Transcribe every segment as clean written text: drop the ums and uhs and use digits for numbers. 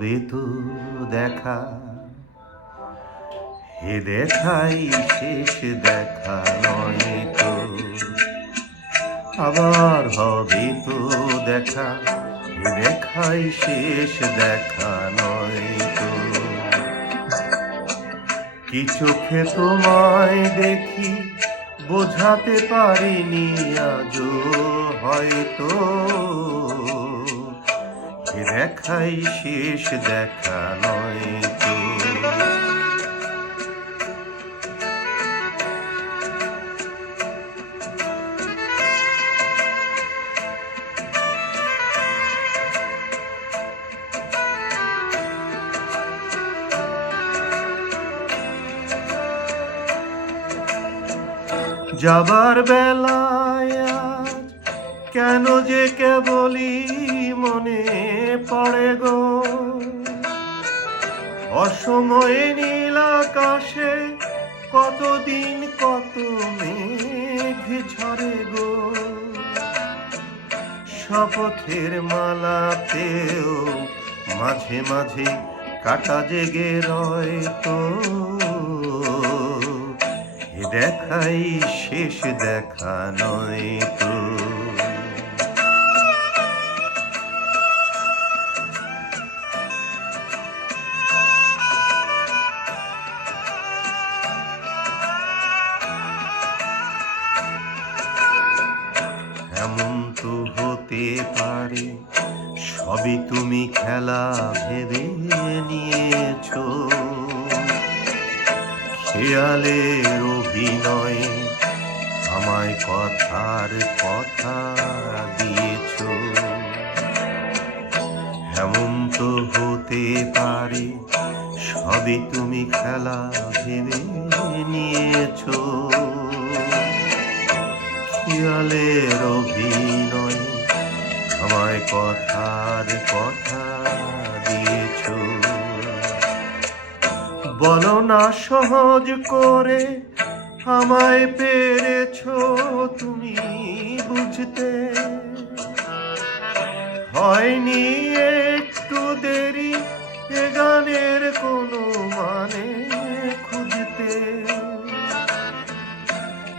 হবে তো দেখা, এ দেখাই শেষ দেখা নয় তো। আবার হবে তো দেখা, এ দেখাই শেষ দেখা নয় তো। কি চোখে তোমায় দেখি বোঝাতে পারিনি আজও হয়তো, এ দেখাই শেষ দেখা নয় তো। যাবার বেলায় আজ কেন যে কেবলই মনে পড়ে গো, অসময়ে নীল আকাশে কতদিন কত মেঘ ঝরে গো। শপথের মালাতেও মাঝে মাঝে কাটা জেগে রয় তো, এ দেখাই শেষ দেখা নয় তো। এমন তো হতে পারে সবই তুমি খেলা ভেবে নিয়েছো, খেয়ালের অভিনয়ে আমায় কথার কথা দিয়েছ। এমন তো হতে পারে সবই তুমি খেলা ভেবে নিয়েছ, খেয়ালের অভিনয়ে আমায় কথার কথা দিয়েছ। বলো না সহজ করে আমায় পেরেছ তুমি বুঝতে, হয়নি একটু দেরি এ গানের কোনো মানে খুঁজতে।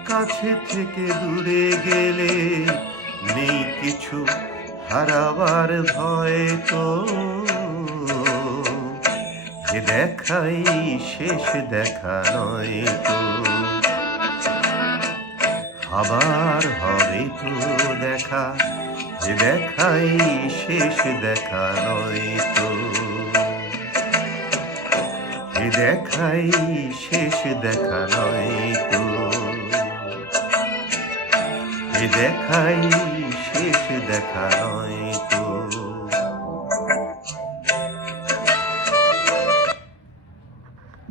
কাছে থেকে দূরে গেলে নেই কিছু হারাবার ভয় তো, এ দেখাই শেষ দেখা নয় তো। আবার হবে তো দেখা, এ দেখাই শেষ দেখা নয় তো। এ দেখাই শেষ দেখা নয় তো। এ দেখাই শেষ দেখা নয় তো।